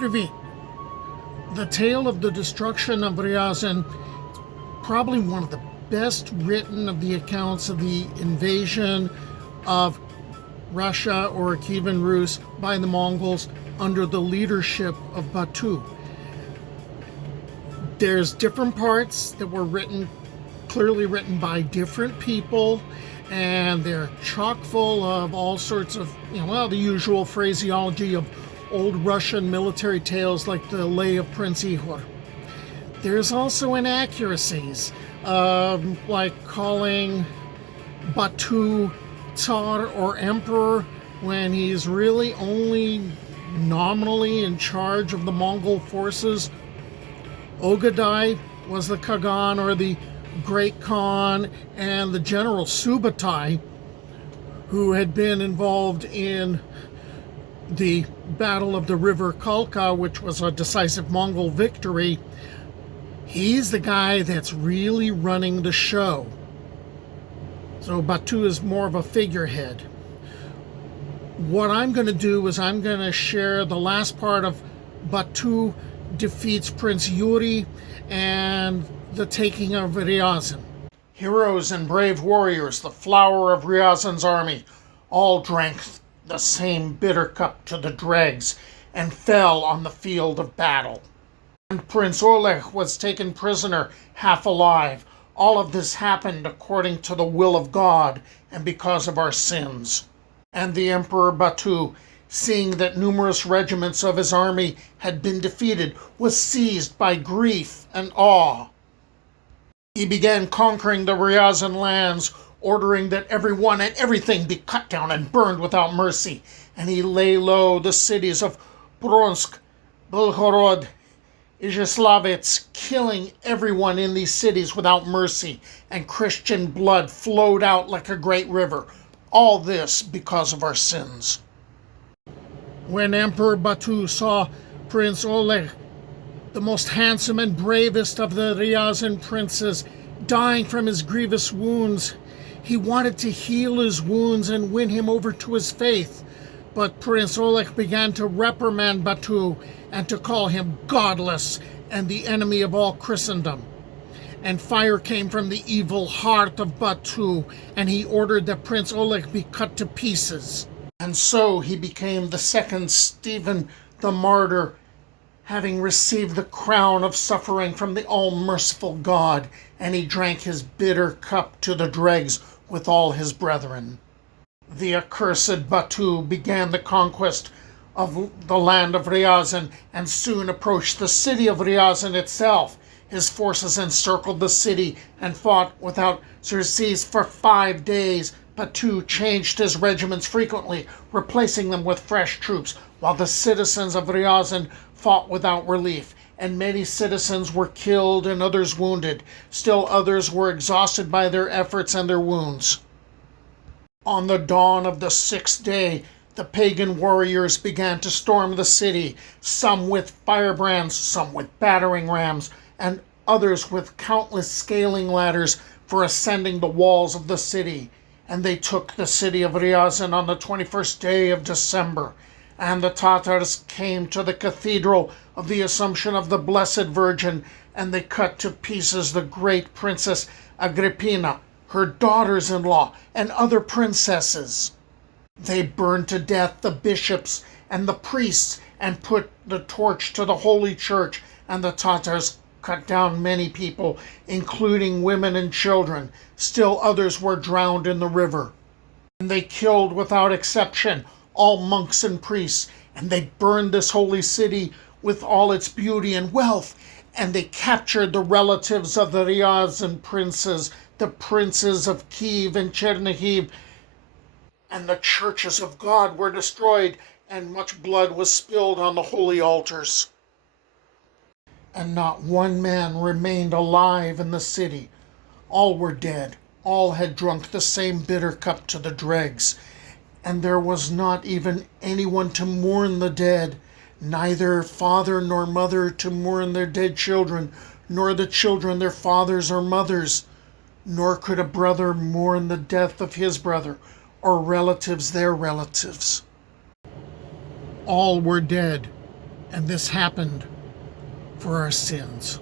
Привет. The tale of the destruction of Ryazan is probably one of the best written of the accounts of the invasion of Russia or Kyivan Rus by the Mongols under the leadership of Batu. There's different parts that were clearly written by different people, and they're chock full of all sorts of, the usual phraseology of old Russian military tales like the Lay of Prince Ihor. There's also inaccuracies, like calling Batu Tsar or Emperor when he's really only nominally in charge of the Mongol forces. Ogadai was the Khagan or the Great Khan, and the General Subutai, who had been involved in the Battle of the River Kalka, which was a decisive Mongol victory, he's the guy that's really running the show. So Batu is more of a figurehead. What I'm going to do is I'm going to share the last part of Batu defeats Prince Yuri and the taking of Ryazan. Heroes and brave warriors, the flower of Ryazan's army, all drank the same bitter cup to the dregs and fell on the field of battle. And Prince Oleg was taken prisoner, half alive. All of this happened according to the will of God and because of our sins. And the Emperor Batu, seeing that numerous regiments of his army had been defeated, was seized by grief and awe. He began conquering the Ryazan lands, ordering that everyone and everything be cut down and burned without mercy. And he lay low the cities of Bronsk, Belgorod, Izheslavets, killing everyone in these cities without mercy, and Christian blood flowed out like a great river. All this because of our sins. When Emperor Batu saw Prince Oleg, the most handsome and bravest of the Ryazan princes, dying from his grievous wounds, he wanted to heal his wounds and win him over to his faith. But Prince Oleg began to reprimand Batu and to call him godless and the enemy of all Christendom. And fire came from the evil heart of Batu, and he ordered that Prince Oleg be cut to pieces. And so he became the second Stephen the Martyr, having received the crown of suffering from the all-merciful God, and he drank his bitter cup to the dregs with all his brethren. The accursed Batu began the conquest of the land of Ryazan and soon approached the city of Ryazan itself. His forces encircled the city and fought without surcease for 5 days. Batu changed his regiments frequently, replacing them with fresh troops, while the citizens of Ryazan fought without relief, and many citizens were killed and others wounded. Still others were exhausted by their efforts and their wounds. On the dawn of the 6th day, the pagan warriors began to storm the city, some with firebrands, some with battering rams, and others with countless scaling ladders for ascending the walls of the city. And they took the city of Ryazan on the 21st day of December. And the Tatars came to the cathedral of the Assumption of the Blessed Virgin, and they cut to pieces the great Princess Agrippina, her daughters-in-law, and other princesses. They burned to death the bishops and the priests and put the torch to the Holy Church, and the Tatars cut down many people, including women and children. Still others were drowned in the river. And they killed without exception all monks and priests, and they burned this holy city with all its beauty and wealth, and they captured the relatives of the Ryazan princes, the princes of Kiev and Chernihiv, and the churches of God were destroyed, and much blood was spilled on the holy altars. And not one man remained alive in the city. All were dead. All had drunk the same bitter cup to the dregs. And there was not even anyone to mourn the dead, neither father nor mother to mourn their dead children, nor the children their fathers or mothers. Nor could a brother mourn the death of his brother, or relatives their relatives. All were dead. and this happened for our sins.